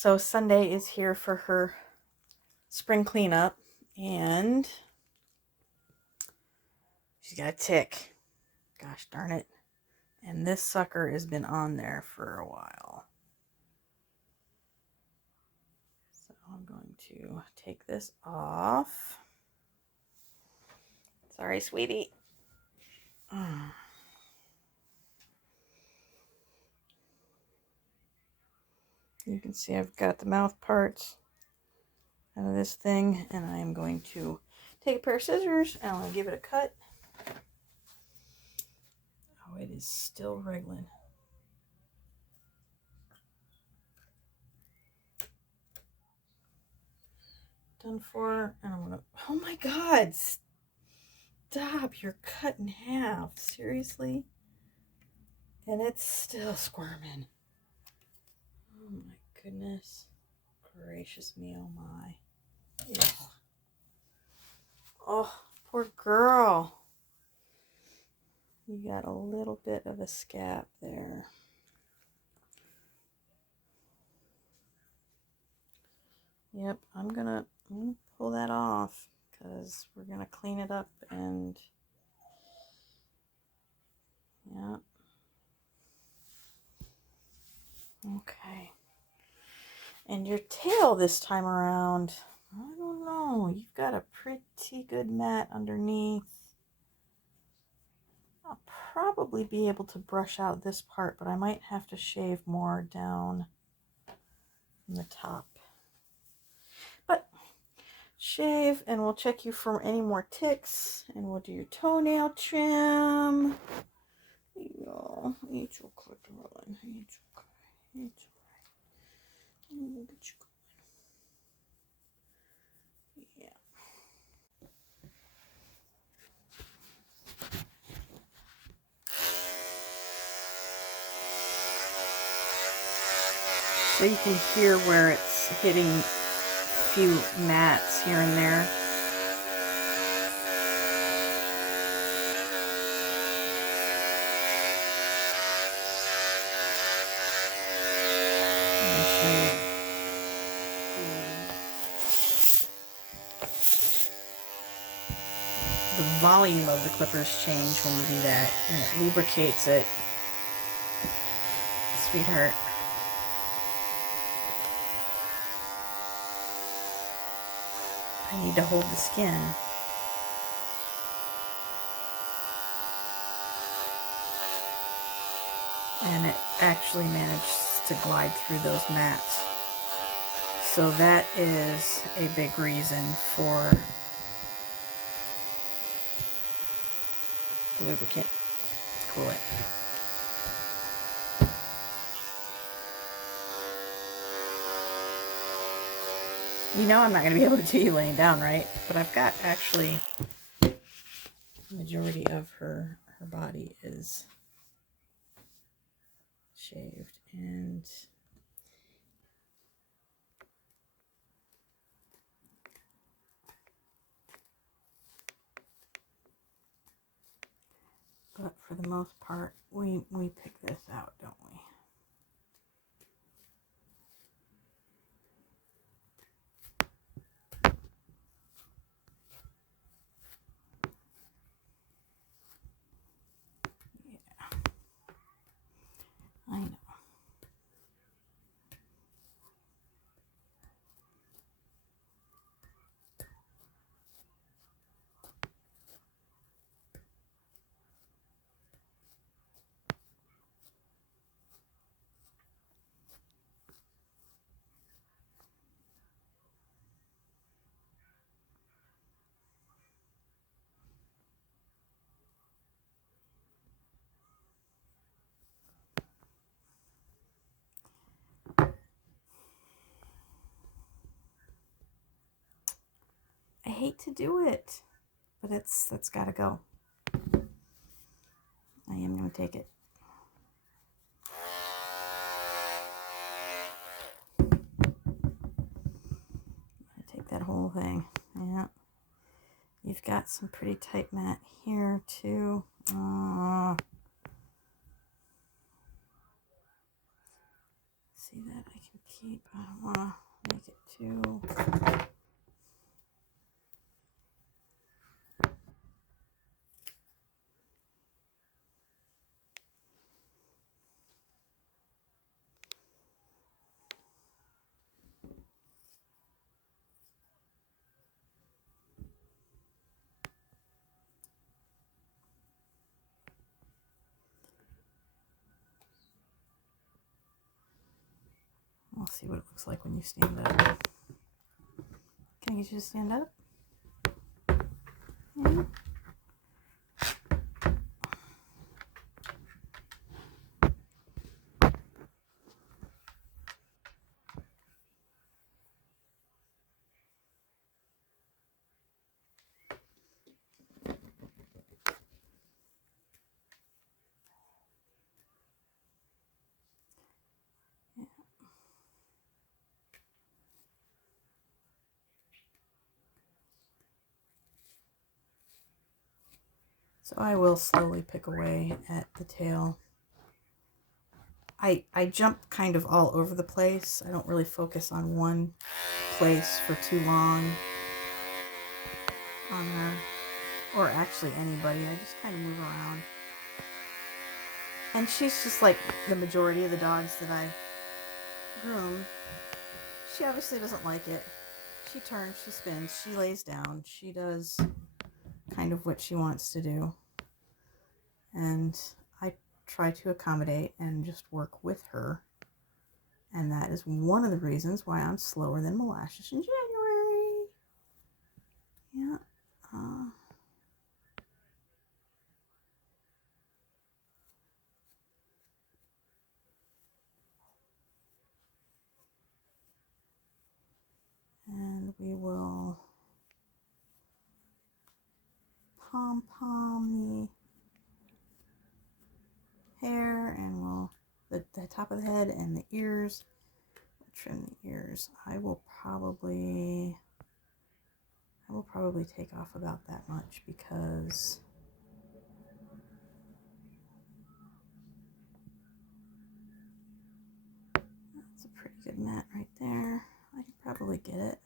So Sunday is here for her spring cleanup, and she's got a tick. Gosh darn it. And this sucker has been on there for a while. So I'm going to take this off. Sorry, sweetie. You can see I've got the mouth parts out of this thing, and I am going to take a pair of scissors and I'm going to give it a cut. Oh, it is still wriggling. Done for, and I'm gonna, oh my god, stop, you're cut in half, seriously? And it's still squirming. Oh my goodness gracious me, oh my. Yeah. Oh, poor girl. You got a little bit of a scab there. Yep, I'm gonna pull that off because we're gonna clean it up, and yeah. Okay. And your tail this time around, I don't know. You've got a pretty good mat underneath. I'll probably be able to brush out this part, but I might have to shave more down from the top. But shave, and we'll check you for any more ticks, and we'll do your toenail trim. There you go. It's okay, darling. It's okay. It's all right. We'll get you going. Yeah. So you can hear where it's hitting a few mats here and there. The volume of the clippers change when we do that, and it lubricates it. Sweetheart. I need to hold the skin. And it actually manages to glide through those mats. So that is a big reason for the lubricant. Cool it. You know I'm not going to be able to do you laying down, right? But I've got actually the majority of her body is shaved, and but for the most part we pick this out, don't we? I know. I hate to do it, but that's gotta go. I am gonna take it. Take that whole thing. Yeah. You've got some pretty tight mat here too. See that? I can keep. I don't want to make it too... We'll see what it looks like when you stand up. Can I get you to stand up? Yeah. So I will slowly pick away at the tail. I jump kind of all over the place. I don't really focus on one place for too long on her, or actually anybody. I just kind of move around. And she's just like the majority of the dogs that I groom. She obviously doesn't like it. She turns, she spins, she lays down. She does kind of what she wants to do. And I try to accommodate and just work with her. And that is one of the reasons why I'm slower than Molasses in January. Yeah. And we will pom-pom the hair, and we'll the top of the head and the ears. We'll trim the ears. I will probably take off about that much because that's a pretty good mat right there. I could probably get it.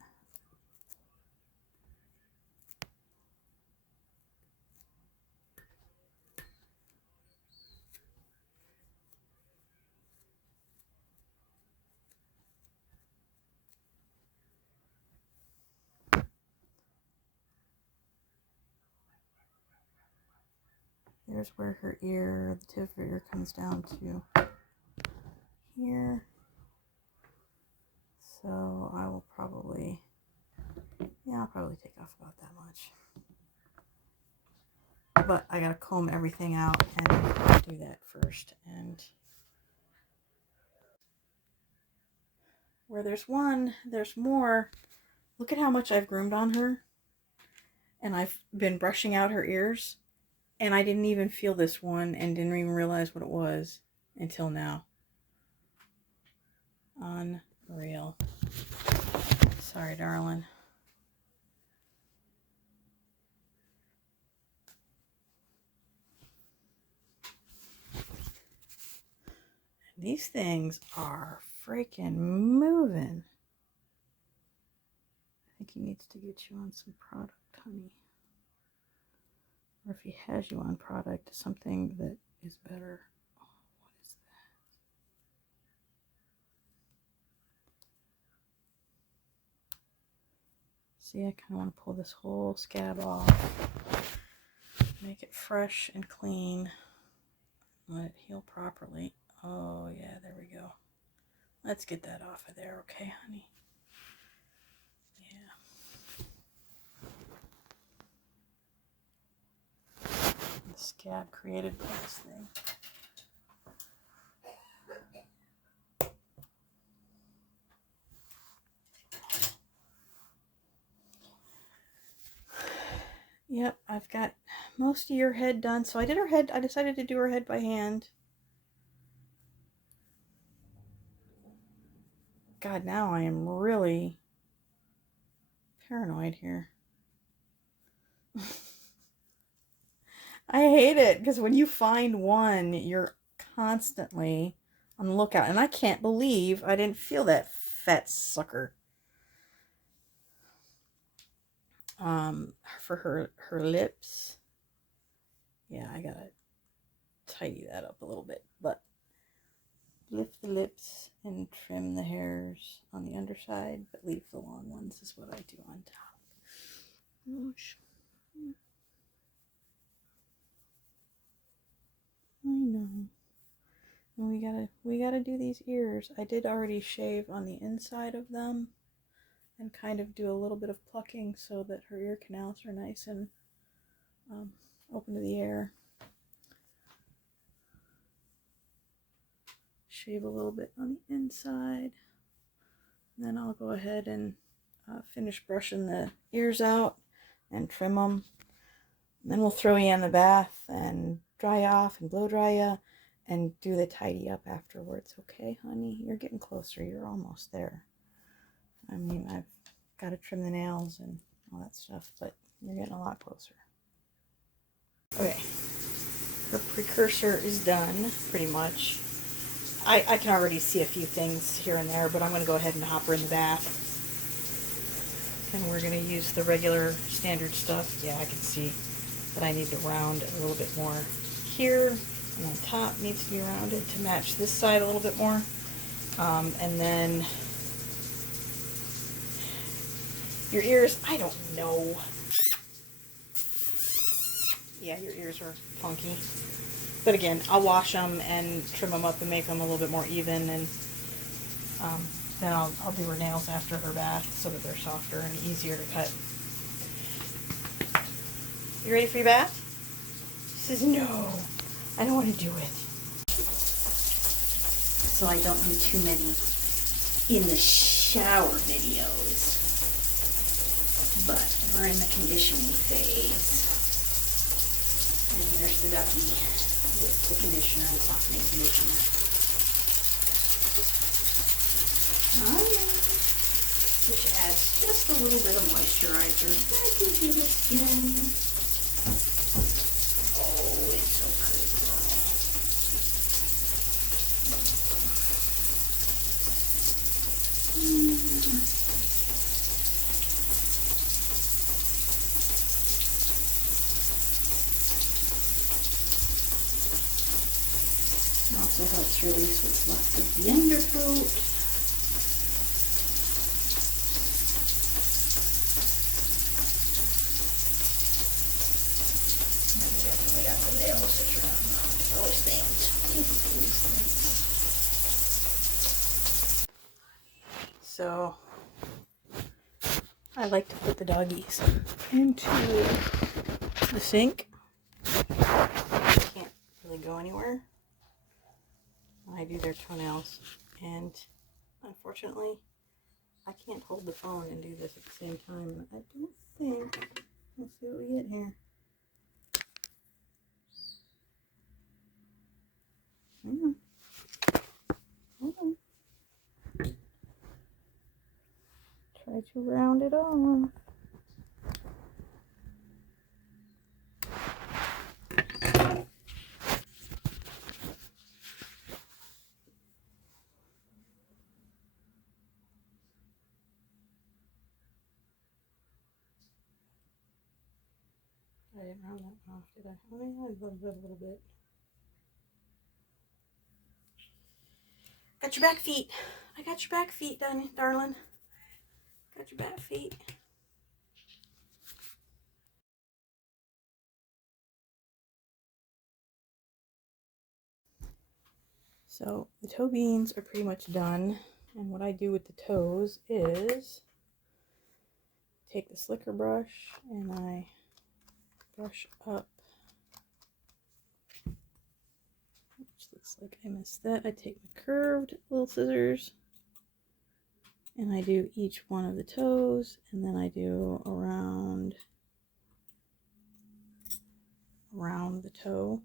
There's where her ear, the tip of her ear comes down to here. So I will probably, I'll probably take off about that much. But I gotta comb everything out and do that first. And where there's one, there's more. Look at how much I've groomed on her. And I've been brushing out her ears. And I didn't even feel this one and didn't even realize what it was until now. Unreal. Sorry, darling. These things are freaking moving. I think he needs to get you on some product, honey. Or if he has you on product, something that is better. Oh, what is that? See, I kind of want to pull this whole scab off. Make it fresh and clean. Let it heal properly. Oh, yeah, there we go. Let's get that off of there, okay, honey? The scab created by this thing. Yep, I've got most of your head done. So I did her head. I decided to do her head by hand. God, now I am really paranoid here. I hate it because when you find one, you're constantly on the lookout. And I can't believe I didn't feel that fat sucker. For her lips. Yeah, I gotta tidy that up a little bit, but lift the lips and trim the hairs on the underside, but leave the long ones is what I do on top. I know. And we gotta do these ears. I did already shave on the inside of them and kind of do a little bit of plucking so that her ear canals are nice and open to the air. Shave a little bit on the inside. And then I'll go ahead and finish brushing the ears out and trim them. And then we'll throw you in the bath and dry off and blow dry you and do the tidy up afterwards. Okay, honey? You're getting closer. You're almost there. I mean, I've got to trim the nails and all that stuff, but you're getting a lot closer. Okay. Her precursor is done, pretty much. I can already see a few things here and there, but I'm going to go ahead and hop her in the bath. And we're going to use the regular standard stuff. Yeah, I can see that I need to round a little bit more here. And the top needs to be rounded to match this side a little bit more. And then your ears, I don't know. Yeah, your ears are funky. But again, I'll wash them and trim them up and make them a little bit more even, and then I'll do her nails after her bath so that they're softer and easier to cut. You ready for your bath? She says, no, I don't want to do it. So I don't do too many in the shower videos, but we're in the conditioning phase. And there's the ducky with the conditioner and softening conditioner. Oh yeah. Which adds just a little bit of moisturizer back into the skin. Oh, it's so pretty, girl. Also helps release what's left of the undercoat. And we definitely got the nails to trim on those things. So I like to put the doggies into the sink. Can't really go anywhere. I do their toenails, and unfortunately I can't hold the phone and do this at the same time. I don't think, let's see what we get here. Hold on. Try to round it off. I didn't round that one off, did I? Oh yeah, a little bit. Got your back feet. I got your back feet done, darling. Got your back feet. So the toe beans are pretty much done. And what I do with the toes is take the slicker brush and I brush up, which looks like I missed that. I take my curved little scissors and I do each one of the toes, and then I do around the toe,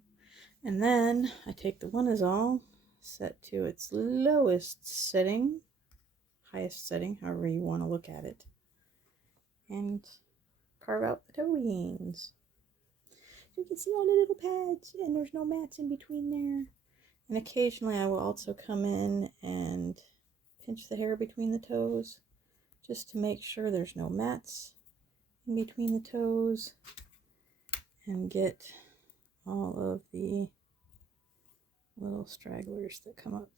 and then I take the one is all set to its lowest setting, highest setting, however you want to look at it, and carve out the toe beans. You can see all the little pads, and there's no mats in between there. And occasionally I will also come in and pinch the hair between the toes just to make sure there's no mats in between the toes and get all of the little stragglers that come up.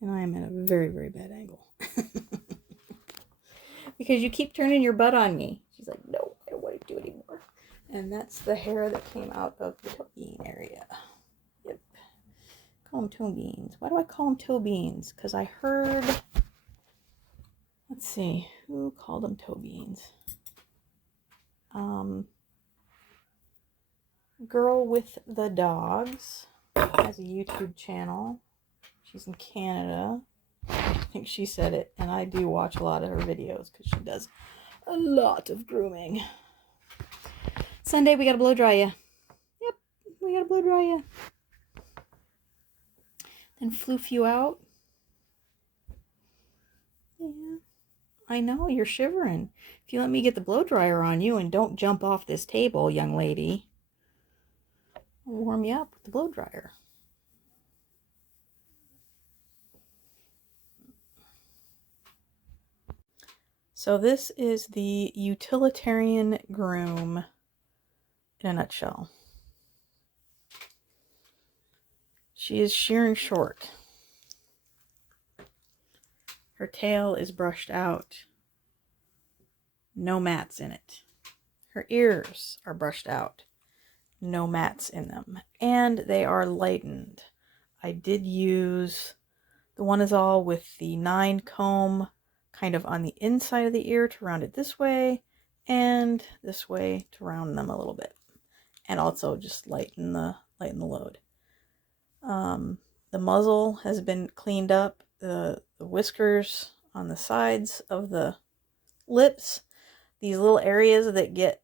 And I am at a very, very bad angle. Because you keep turning your butt on me. She's like, no, I don't want to do it anymore. And that's the hair that came out of the toe bean area. Yep. Call them toe beans. Why do I call them toe beans? Because I heard, let's see, who called them toe beans? Girl with the Dogs has a YouTube channel. She's in Canada. I think she said it, and I do watch a lot of her videos because she does a lot of grooming. Sunday, we gotta blow dry you. Yep, we gotta blow dry you. Then floof you out. Yeah, I know, you're shivering. If you let me get the blow dryer on you and don't jump off this table, young lady, I'll warm you up with the blow dryer. So this is the utilitarian groom in a nutshell. She is shearing short. Her tail is brushed out. No mats in it. Her ears are brushed out. No mats in them. And they are lightened. I did use the one is all with the 9 comb kind of on the inside of the ear to round it this way and this way to round them a little bit. And also just lighten the load. The muzzle has been cleaned up. The whiskers on the sides of the lips, these little areas that get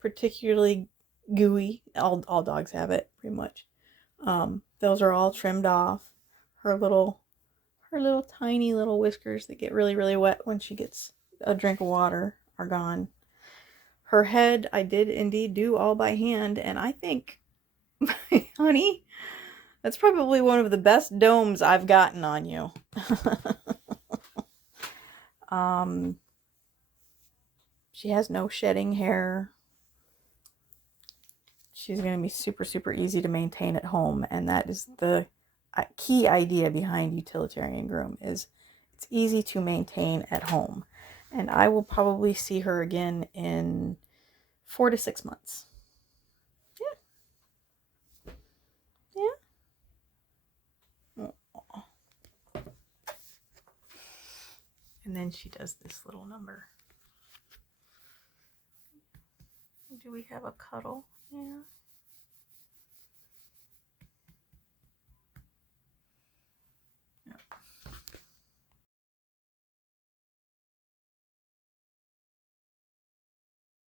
particularly gooey, all dogs have it pretty much. Those are all trimmed off. Her little tiny little whiskers that get really, really wet when she gets a drink of water are gone. Her head, I did indeed do all by hand, and I think, honey, that's probably one of the best domes I've gotten on you. She has no shedding hair. She's going to be super, super easy to maintain at home, and that is the key idea behind utilitarian groom, is it's easy to maintain at home. And I will probably see her again in 4 to 6 months. Yeah. Aww. And then she does this little number. Do we have a cuddle? Yeah.